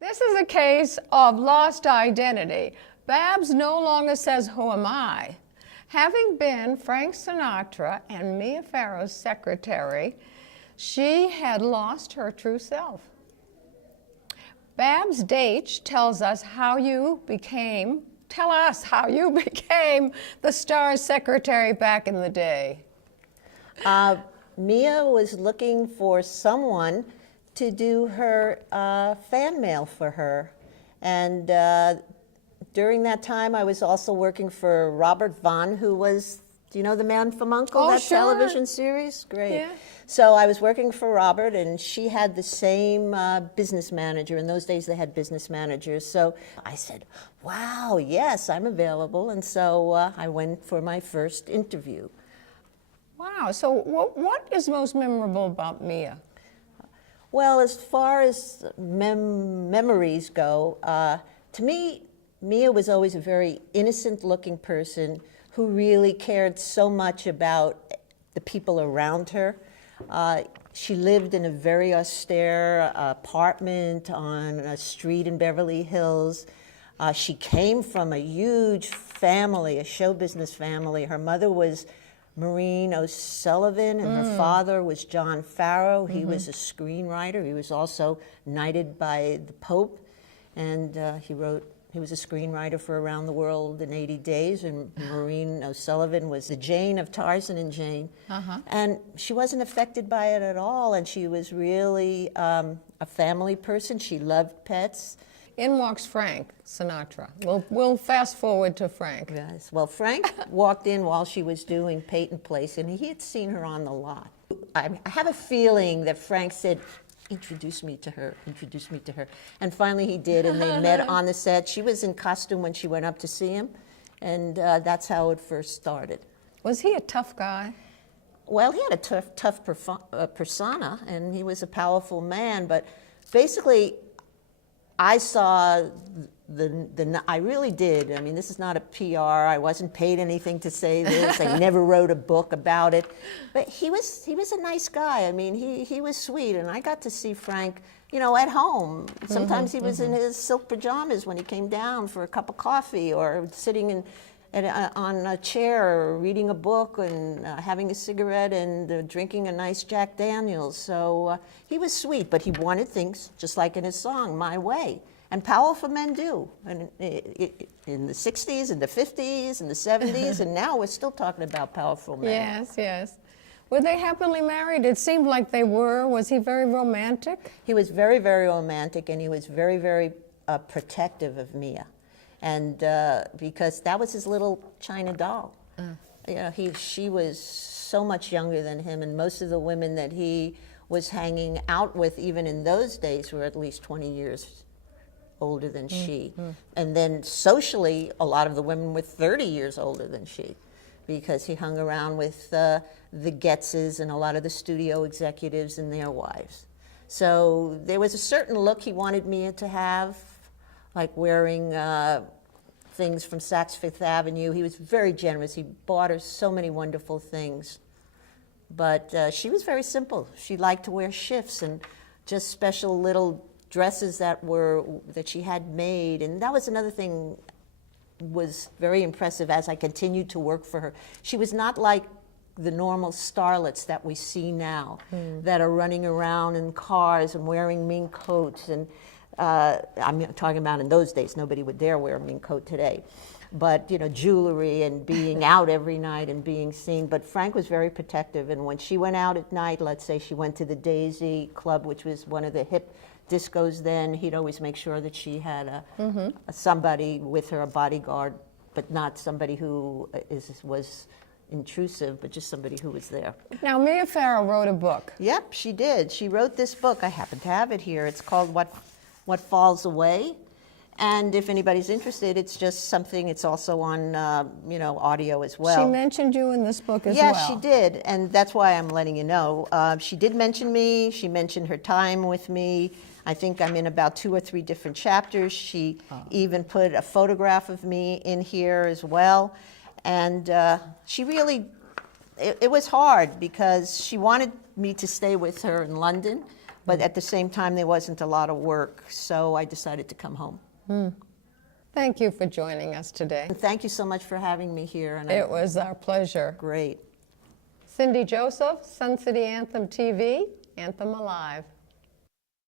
This is a case of lost identity. Babs no longer says, "Who am I?" Having been Frank Sinatra and Mia Farrow's secretary, she had lost her true self. Babs Daitch tells us how you became the star's secretary back in the day. Mia was looking for someone to do her fan mail for her. And during that time, I was also working for Robert Vaughn, who was, do you know The Man from U.N.C.L.E., that sure. television series? Great. Yeah. So I was working for Robert, and she had the same business manager. In those days, they had business managers. So I said, wow, yes, I'm available. And so I went for my first interview. Wow, so what is most memorable about Mia? Well, as far as memories go, to me, Mia was always a very innocent-looking person who really cared so much about the people around her. She lived in a very austere apartment on a street in Beverly Hills. She came from a huge family, a show business family. Her mother was Maureen O'Sullivan, and her father was John Farrow. He was a screenwriter. He was also knighted by the Pope, and he was a screenwriter for Around the World in 80 Days, and Maureen O'Sullivan was the Jane of Tarzan and Jane. And she wasn't affected by it at all, and she was really a family person. She loved pets. In walks Frank Sinatra. We'll fast forward to Frank. Yes. Well, Frank walked in while she was doing Peyton Place, and he had seen her on the lot. I have a feeling that Frank said, introduce me to her, introduce me to her. And finally he did, and they met on the set. She was in costume when she went up to see him, and that's how it first started. Was he a tough guy? Well, he had a tough persona, and he was a powerful man, but basically I saw I really did. I mean, this is not a PR. I wasn't paid anything to say this. I never wrote a book about it. But he was a nice guy. I mean, he was sweet. And I got to see Frank, at home. Sometimes he was in his silk pajamas when he came down for a cup of coffee, or sitting on a chair reading a book and having a cigarette and drinking a nice Jack Daniels. So he was sweet, but he wanted things, just like in his song, my way. And powerful men do. And in the 60s, and the 50s, and the 70s, and now we're still talking about powerful men. Yes, yes. Were they happily married? It seemed like they were. Was he very romantic? He was very, very romantic, and he was very, very protective of Mia. And because that was his little China doll. She was so much younger than him, and most of the women that he was hanging out with, even in those days, were at least 20 years older than she. And then socially, a lot of the women were 30 years older than she, because he hung around with the Getzes and a lot of the studio executives and their wives. So there was a certain look he wanted Mia to have, like wearing things from Saks Fifth Avenue. He was very generous. He bought her so many wonderful things. But she was very simple. She liked to wear shifts and just special little dresses that she had made. And that was another thing was very impressive as I continued to work for her. She was not like the normal starlets that we see now, that are running around in cars and wearing mink coats. And I'm talking about in those days. Nobody would dare wear a mink coat today. But, jewelry and being out every night and being seen. But Frank was very protective. And when she went out at night, let's say she went to the Daisy Club, which was one of the hip discos then, he'd always make sure that she had somebody with her, a bodyguard, but not somebody who was intrusive, but just somebody who was there. Now, Mia Farrow wrote a book. Yep, she did. She wrote this book. I happen to have it here. It's called What Falls Away. And if anybody's interested, it's just something, it's also on, audio as well. She mentioned you in this book as well. Yes, she did, and that's why I'm letting you know. She did mention me. She mentioned her time with me. I think I'm in about 2 or 3 different chapters. She even put a photograph of me in here as well. And she really, it was hard because she wanted me to stay with her in London, but at the same time, there wasn't a lot of work, so I decided to come home. Thank you for joining us today. And thank you so much for having me here. And It was our pleasure. Great. Cindy Joseph, Sun City Anthem TV, Anthem Alive.